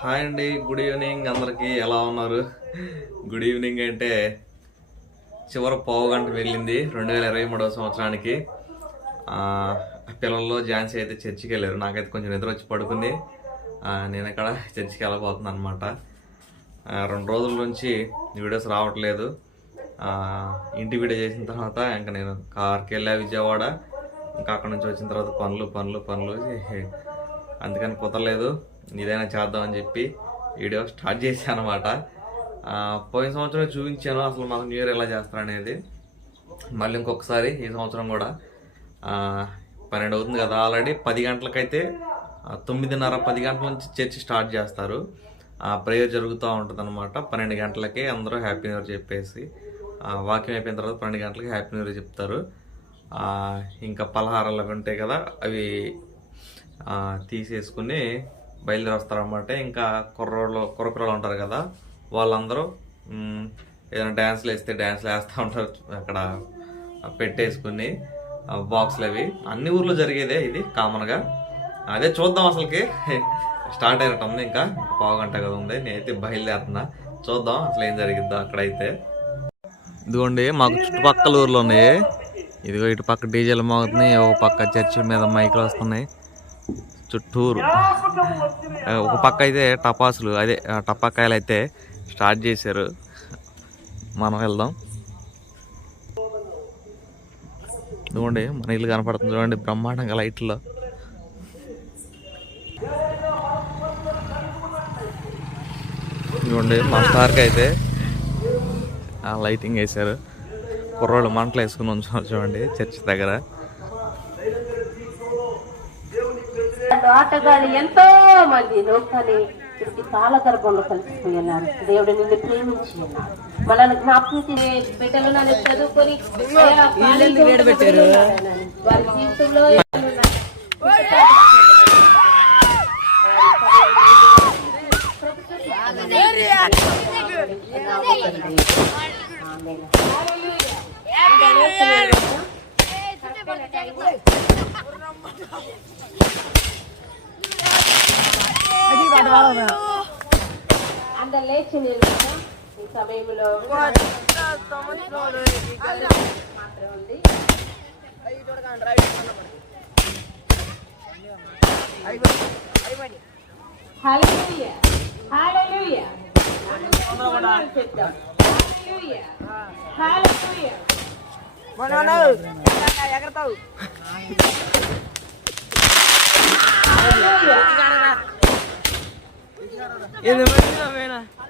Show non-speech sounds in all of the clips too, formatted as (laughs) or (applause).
Hi అండి good evening అందరికీ. ఎలా ఉన్నారు? గుడ్ ఈవినింగ్ అంటే చివరి పావు గంట వెళ్ళింది రెండు వేల ఇరవై మూడవ సంవత్సరానికి. పిల్లల్లో ఝాన్సీ అయితే చర్చికి వెళ్ళారు. నాకైతే కొంచెం నిద్ర వచ్చి పడుకుంది. నేను ఇక్కడ చర్చికి వెళ్ళబోతున్నాను అనమాట రెండు రోజుల నుంచి వీడియోస్ రావట్లేదు. ఇంటి వీడియో చేసిన తర్వాత ఇంకా నేను కార్కి వెళ్ళా విజయవాడ. ఇంకా అక్కడ నుంచి వచ్చిన తర్వాత పనులు పనులు పనులు. అందుకని కుదరలేదు. ఇదైనా చేద్దామని చెప్పి వీడియో స్టార్ట్ చేశాను అనమాట పోయిన సంవత్సరం చూపించాను అసలు మాకు న్యూ ఇయర్ ఎలా చేస్తారనేది. మళ్ళీ ఇంకొకసారి ఈ సంవత్సరం కూడా పన్నెండు అవుతుంది కదా ఆల్రెడీ పది గంటలకైతే తొమ్మిదిన్నర పది గంటల నుంచి చర్చి స్టార్ట్ చేస్తారు. ఆ ప్రేయర్ జరుగుతూ ఉంటుంది అనమాట పన్నెండు గంటలకే అందరూ హ్యాపీ న్యూ ఇయర్ చెప్పేసి వాక్యం అయిపోయిన తర్వాత పన్నెండు గంటలకి హ్యాపీ న్యూ ఇయర్ చెప్తారు. ఇంకా పలహారాలు అవి ఉంటాయి కదా అవి తీసేసుకుని బయలుదేరి వస్తారన్నమాట ఇంకా కుర్రోళ్ళు కుర్రకుర్రలు ఉంటారు కదా వాళ్ళందరూ ఏదైనా డ్యాన్స్లు వేస్తే డ్యాన్స్లు వేస్తూ ఉంటారు అక్కడ పెట్టేసుకుని బాక్స్లు అవి. అన్ని ఊర్లో జరిగేదే ఇది కామన్గా. అదే చూద్దాం అసలుకి. (laughs) స్టార్ట్ అయినట్టు ఉంది ఇంకా. పావుగంట కదా ఉంది. నేనైతే బయలుదేరుతున్నా. చూద్దాం అసలు ఏం జరిగిద్దా అక్కడైతే. ఇదిగోండి మాకు చుట్టుపక్కల ఊర్లో ఉన్నాయి. ఇదిగో ఇటు పక్క డీజేలు మోగుతున్నాయి. ఓ పక్క చర్చి మీద మైకులు వస్తున్నాయి. చుట్టూరు. ఒక పక్క అయితే టపాసులు అదే టపాకాయలు అయితే స్టార్ట్ చేశారు. మనం వెళ్దాం. ఇదిగోండి మన ఇల్లు కనపడుతుంది చూడండి బ్రహ్మాండంగా లైట్లో. ఇదిగోండి మా స్టార్కి అయితే లైటింగ్ వేశారు. కుర్రోళ్ళు మంటలు వేసుకుని ఉంచున్నారు చూడండి చర్చ్ దగ్గర. ఆటగాళ్ళు ఎంతో మంది లోకాన్ని తిరిగి కాలగర్భంలో కలిసిపోయినారు దేవుడు నిన్ను ప్రేమించి ఉన్నారు మనల్ని జ్ఞాపకం చేసే బిడ్డలు నన్ను చదువుకొని వారి జీవితంలో ఏమన్నా అందరు లేచి నిలబడదాం. ఈ సమయంలో మాత్రం ఉంది హల్లెలూయా హల్లెలూయా చెప్దాం. హల్లెలూయా హల్లెలూయా Wishing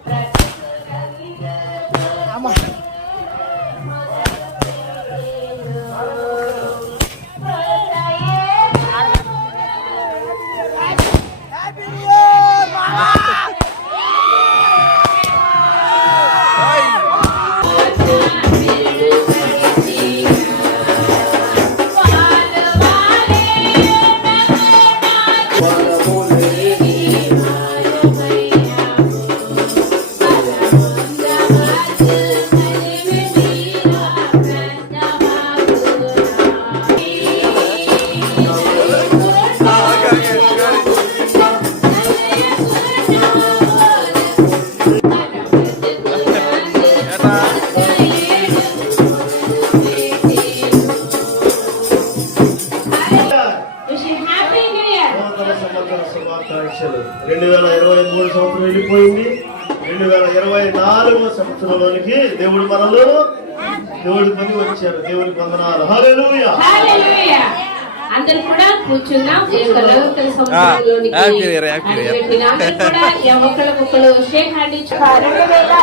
ఇచ్చుకోవాలి.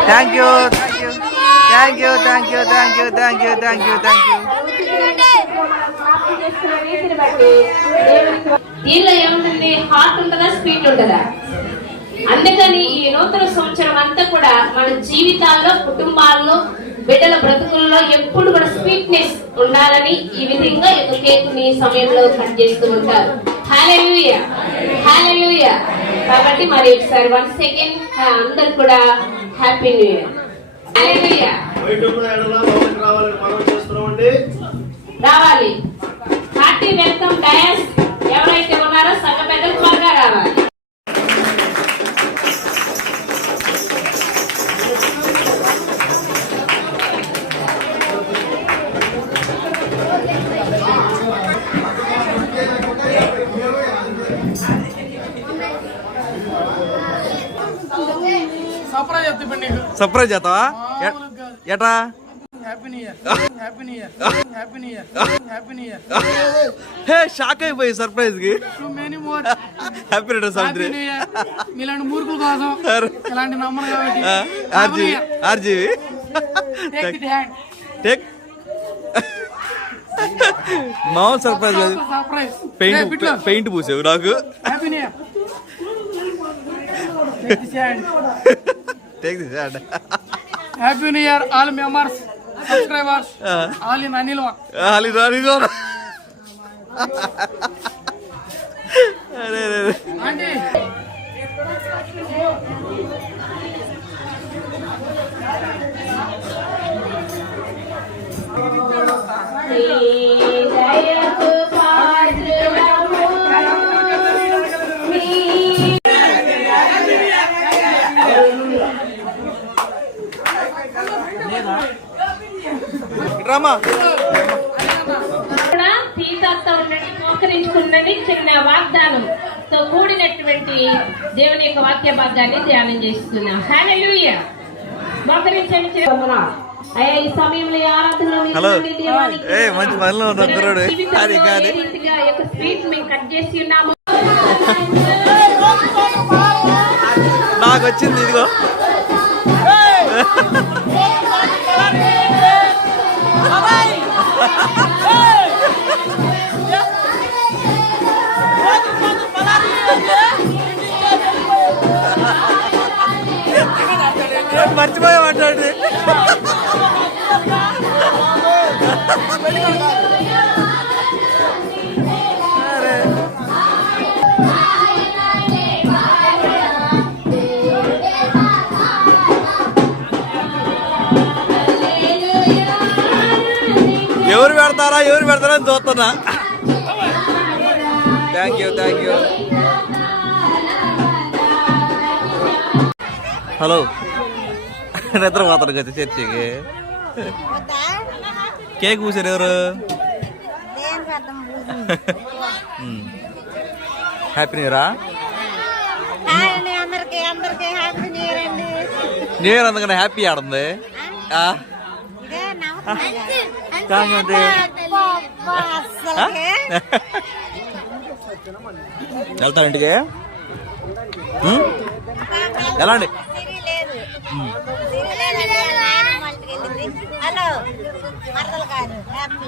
Thank you thank you thank you thank you thank you thank you thank you దీనిలో ఏముంటుంది? హార్ట్ ఉంటుందా? ఉంటుందా? అందుకని ఈ నూతన సంవత్సరం అంతా కూడా మన జీవితాల్లో కుటుంబాల్లో బిడ్డల బ్రతుకుల్లో ఎప్పుడు కూడా స్వీట్నెస్ ఉండాలని ఈ విధంగా కేక్ని సమయంలో కట్ చేస్తూ ఉంటారు కాబట్టి మరి ఒకసారి వన్ సెకండ్ అందరు కూడా హ్యాపీ న్యూ ఇయర్ రావాలి. హార్టీ వెల్కమ్ డయాస్ ఎవరైతే ఉన్నారో సంఘ పెద్దలు త్వరగా రావాలి. Happy new year hey shock అయిపోయి సర్ప్రైజ్కి. హ్యాపీ రిటర్న్స్ హ్యాపీ సావిత్రి మీలాంటి మూర్ఖుల కోసం ఇలాంటి నమ్మరు కాబట్టి ఆర్జీవి ఆర్జీవి టేక్ మామూలు సర్ప్రైజ్ సర్ప్రైజ్ పెయింట్ పెయింట్ పూసావు నాకు. Happy take this hand take this hand happy new year all members subscribers all in Anil one అలి రాని రాను. అరే అరే అరే. ఆంటీ దయకు రామా. కూడా తీతాతో ఉండండి మోకరించుకున్నది చిన్న వాగ్దానంతో కూడినటువంటి దేవుని యొక్క వాక్య భాగాన్ని ధ్యానం చేస్తున్నాం. హల్లెలూయా మోకరించండి. అయ్యా ఈ సమయంలో ఆరాధనలో మంచి పనిలో రీతిగా యొక్క స్వీట్ మేము కట్ చేసి ఉన్నాము? నాకు వచ్చింది ఇదిగో. ఎవరు పెడతారా? ఎవరు పెడతారా అని చూస్తున్నా. Thank you thank you hello నిద్రపోతారు కదా చర్చికి. కేక్ పూసారు ఎవరు? హ్యాపీ న్యూ ఇయరా న్యూ ఇయర్ అందుకని హ్యాపీ ఆడుంది. వెళ్తారు ఇంటికి? ఎలా అండి? హలో మరదలు కాదు హ్యాపీ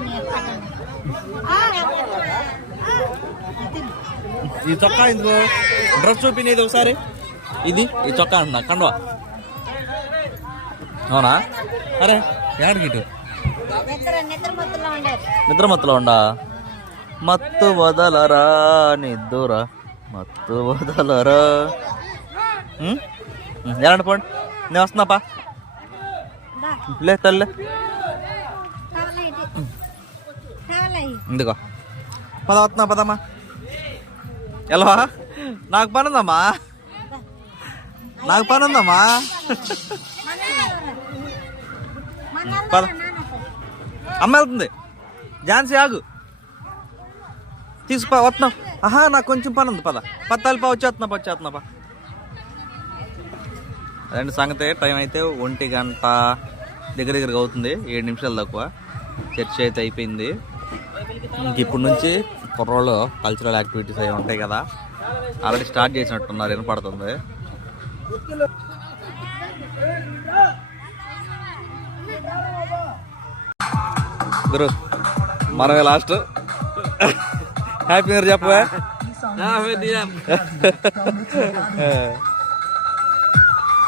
ఈ చొక్కా ఎందుకు? డ్రెస్ చూపినది ఒకసారి. ఇది ఈ చొక్కా అంటున్నా. కండువా. అవునా? అరే ఏడికి ఇటు? నిద్ర మొత్తంలో ఉండా? మత్తు వదలరా నిద్దుర. మత్తు వదలరా. ఎలాంటి పోండి నేను వస్తున్నాపా లే తల్లే. ఇందుకో పద వస్తున్నా పదమ్మా. ఎలా నాకు పని ఉందమ్మా. నాకు పని ఉందమ్మా. పద. అమ్మ వెళ్తుంది. ఝాన్సీ ఆగు. తీసుకుపా వస్తున్నాం ఆహా నాకు కొంచెం పని ఉంది పద. పద తలిపా వచ్చేస్తున్నా వచ్చేస్తున్నా పా అదండి సంగతి టైం అయితే ఒంటి గంట దగ్గర దగ్గరగా అవుతుంది. ఏడు నిమిషాలు తక్కువ చర్చ అయితే అయిపోయింది. ఇంక ఇప్పుడు నుంచి కుర్రోళ్ళు కల్చరల్ యాక్టివిటీస్ అవి ఉంటాయి కదా. ఆల్రెడీ స్టార్ట్ చేసినట్టున్నారు. వినపడుతుంది. గురు మనమే లాస్ట్ హ్యాపీ ఇయర్ చెప్పవా.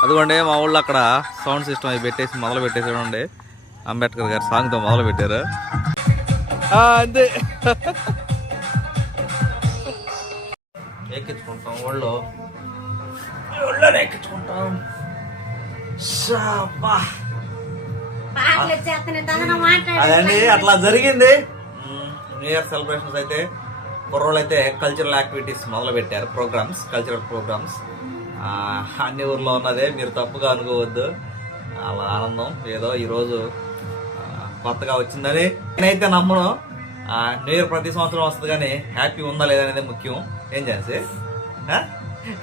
అదిగోండి మా ఊళ్ళో అక్కడ సౌండ్ సిస్టమ్ అవి పెట్టేసి మొదలు పెట్టేసి చూడండి. అంబేద్కర్ గారి సాంగ్తో మొదలు పెట్టారు. ఆ, అంతే. ఎక్కించుకుంటాం ఊళ్ళో. ఊళ్ళోనే ఎక్కించుకుంటాం. అదండి అట్లా జరిగింది. న్యూ ఇయర్ సెలబ్రేషన్స్ అయితే కుర్రోళ్ళు అయితే కల్చరల్ యాక్టివిటీస్ మొదలు పెట్టారు ప్రోగ్రామ్స్ కల్చరల్ ప్రోగ్రామ్స్ అన్ని ఊర్లో ఉన్నదే. మీరు తప్పుగా అనుకోవద్దు. అలా ఆనందం. ఏదో ఈరోజు కొత్తగా వచ్చిందని నేనైతే నమ్మను. న్యూ ఇయర్ ప్రతి సంవత్సరం వస్తుంది కానీ హ్యాపీ ఉందా లేదా అనేది ముఖ్యం. ఏం చేసి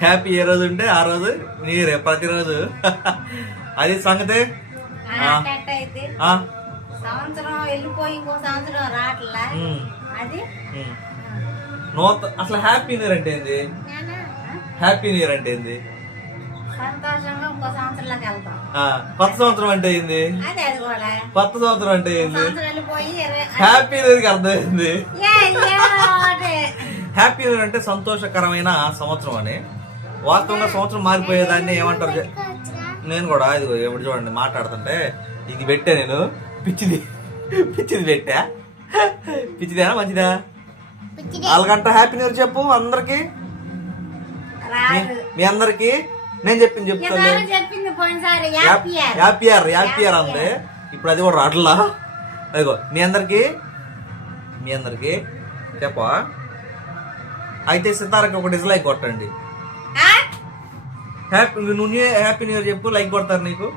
హ్యాపీ ఏ రోజు ఉంటే ఆ రోజు న్యూ ఇయర్ ప్రతిరోజు? (laughs) అది సంగతి. ఆ, అట్ట అయితే ఆ, సంవత్సరం వెళ్ళిపోయి ఇంకో సంవత్సరం రావట్లా? ఉమ్, అది? ఉమ్. నూత అసలు హ్యాపీ న్యూ ఇయర్ అంటే ఏంది? హ్యాపీ న్యూ ఇయర్ అంటే ఏంది? సంతోషంగా ఇంకో సంవత్సరంలోకి వెళ్తాం. ఆ, కొత్త సంవత్సరం అంటే ఏంది? అది అది కూడా. కొత్త సంవత్సరం అంటే ఏంది? హ్యాపీ న్యూ ఇయర్ అర్థమైంది. హ్యాపీ న్యూ ఇయర్ అంటే సంతోషకరమైన సంవత్సరం అని. వాస్తవంగా సంవత్సరం మారిపోయేదాన్ని ఏమంటారు? చె- నేను కూడా ఇది ఎప్పుడు చూడండి మాట్లాడుతుంటే ఇది పెట్టా నేను. పిచ్చిది. పిచ్చిది పెట్టా. పిచ్చిదేనా మంచిదా? వాళ్ళకంట హ్యాపీ న్యూ ఇయర్ చెప్పు అందరికి. మీ అందరికి నేను చెప్పింది చెప్తాను ఈసారి చెప్పింది పోయినసారి happy year. Happy year happy year అంది ఇప్పుడు అది కూడా రాట్లా అదిగో మీ అందరికి మీ అందరికి చెప్పా అయితే సితారకి ఒక డిస్లైక్ కొట్టండి? హ్యాపీ నువ్వు న్యూ హ్యాపీ న్యూ ఇయర్ చెప్పు లైక్ కొడతారు నీకు.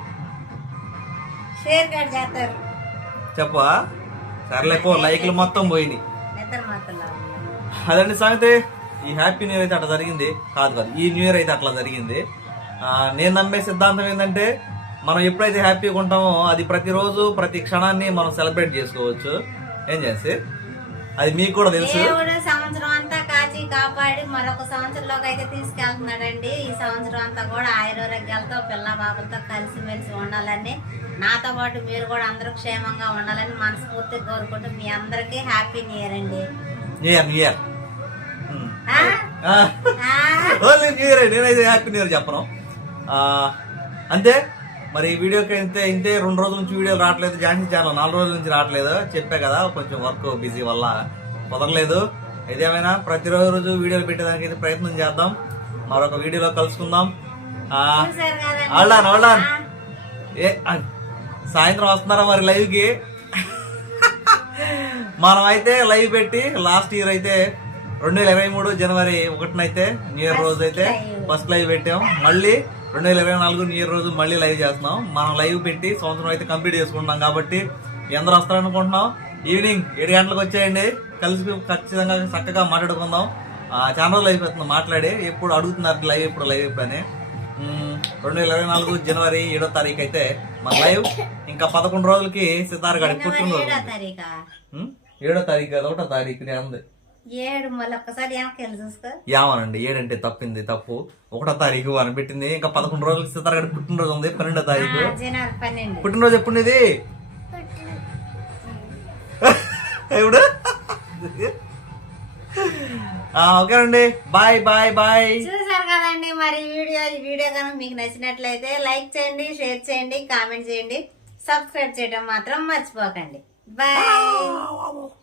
చెప్పా సర్లే పో లైక్లు మొత్తం పోయినాయి. అదండి సంగతి. ఈ హ్యాపీ న్యూ ఇయర్ అయితే అట్లా జరిగింది. కాదు కాదు ఈ న్యూ ఇయర్ అయితే అట్లా జరిగింది. నేను నమ్మే సిద్ధాంతం ఏంటంటే మనం ఎప్పుడైతే హ్యాపీగా ఉంటామో అది ప్రతిరోజు ప్రతి క్షణాన్ని మనం సెలబ్రేట్ చేసుకోవచ్చు. ఏం చేసి? అది మీకు కూడా తెలుసు. సంవత్సరం అంతా కాచి కాపాడి మరొక సంవత్సరంలోకి అయితే తీసుకెళ్తున్నాడండి. ఈ సంవత్సరం అంతా కూడా ఆయురోగ్యాలతో పిల్ల బాబులతో కలిసిమెలిసి ఉండాలని నాతో పాటు మీరు కూడా అందరూ క్షేమంగా ఉండాలని మనస్ఫూర్తిగా కోరుకుంటూ మీ అందరికీ హ్యాపీ న్యూ ఇయర్ అండి. New year new year? Only new year నేనైతే హ్యాపీ న్యూ ఇయర్ చెప్పను. అంతే. మరి ఈ వీడియోకి అయితే ఇంతే రెండు రోజుల నుంచి వీడియోలు రావట్లేదు. ఝాన్సీ ఛానల్ నాలుగు రోజుల నుంచి రావట్లేదు. చెప్పే కదా కొంచెం వర్క్ బిజీ వల్ల. కుదరలేదు. ఏదేమైనా ప్రతిరోజు వీడియోలు పెట్టేదానికి అయితే ప్రయత్నం చేద్దాం. మరొక వీడియోలో కలుసుకుందాం. on. ఆ? ఏ సాయంత్రం వస్తున్నారా మరి లైవ్కి? (laughs) మనం అయితే లైవ్ పెట్టి లాస్ట్ ఇయర్ అయితే రెండు వేల ఇరవై మూడు జనవరి ఒకటినైతే న్యూ ఇయర్ రోజు అయితే ఫస్ట్ లైవ్ పెట్టాం. మళ్ళీ రెండు వేల ఇరవై నాలుగు న్యూ ఇయర్ రోజు మళ్ళీ లైవ్ చేస్తున్నాం. మనం లైవ్ పెట్టి సంవత్సరం అయితే కంప్లీట్ చేసుకుంటున్నాం కాబట్టి మీ అందరూ వస్తారనుకుంటున్నాం. ఈవినింగ్ ఏడు గంటలకు వచ్చేయండి. కలిసి ఖచ్చితంగా చక్కగా మాట్లాడుకుందాం. ఆ, చాలా రోజులు అయిపోతుంది మాట్లాడి. ఎప్పుడు అడుగుతున్నారు లైవ్ ఎప్పుడు లైవ్ మ్మ్, రెండు వేల ఇరవై నాలుగు జనవరి ఏడో తారీఖు అయితే మన లైవ్ ఇంకా పదకొండు రోజులకి సితార్ గారి పుట్టినరోజు ఏడో తారీఖా? కదా ఒకటో తారీఖు నేను అంది ఏడు మళ్ళీ ఒక్కసారి చూసుకో. యామనండి ఏడంటే తప్పింది తప్పు. ఒకటో తారీఖు అని పెట్టింది. ఇంకా పదకొండు రోజులకి సితార్ గారి పుట్టినరోజు ఉంది పన్నెండో తారీఖు. జనవరి పన్నెండు. పుట్టినరోజు ఎప్పుడు ఇది ఎప్పుడు? ఆ, ఓకేనండి. Bye bye bye. చూసారు కదండి మరి వీడియో. ఈ వీడియో కనుక మీకు నచ్చినట్లయితే లైక్ చేయండి షేర్ చేయండి కామెంట్ చేయండి. సబ్స్క్రైబ్ చేయడం మాత్రం మర్చిపోకండి. బాయ్.